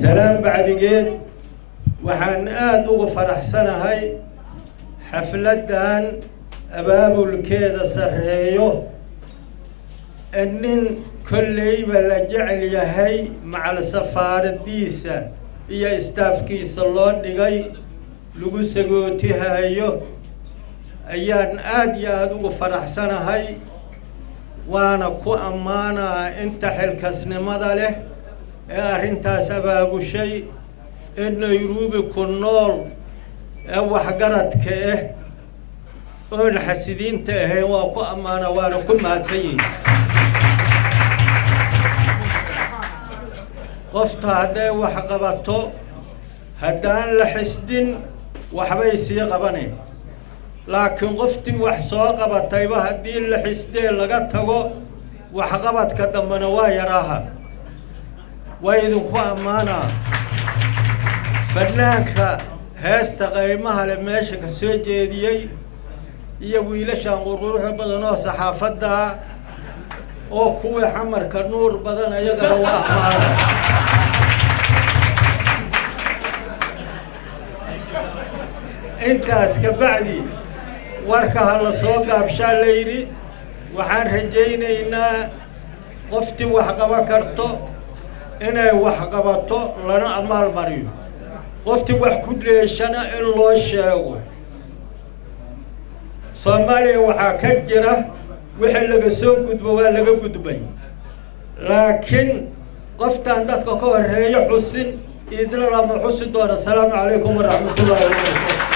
سلام بعد جيد وحن أدوق فرح سنة هاي حفلتان أبابو الكيدة سريو أنن كل يبقى جعل يهي مع السفارة ديسة هي استافكي صلون لغاي لغو سقوتها هيو أيان آدي أدوق فرح سنة هاي وانا كو أمانا انت حلكسن مدله أرنتا سبب الشيء إنه يروبي كنول أو حقرتك أول حسدين تأهي وكو أمانا وانا كل ما تسيي قفت هذا وحقبته هدان لحسدين وحبيسي قبني لكن قفت وحسوق بطيبة هدين لحسدين لقته وحقبت كدمنا ويراها وإذا كو أمانا فنانك هاستا قيمها لماشي كسو جيديي iyo wiilashan quruuruxa badan oo saxaafada oo kuwa xamarka nuur badan ayaga waa amaana intaas ka bacdi warka hal soo gaabshaa leeyri waxaan rajaynaynaa qofti wax qaba karto inay wax qabato lana amaal mariyo qofti wax ku leeshana in loo sheego Soomaaliya waxa ka jira wixii laga soo gudbo waa laga gudbay laakiin qoftaan dadka ka horeeyo xusin idil lama xusi doona salaamu calaykum wa rahmatullaahi wa barakaatuh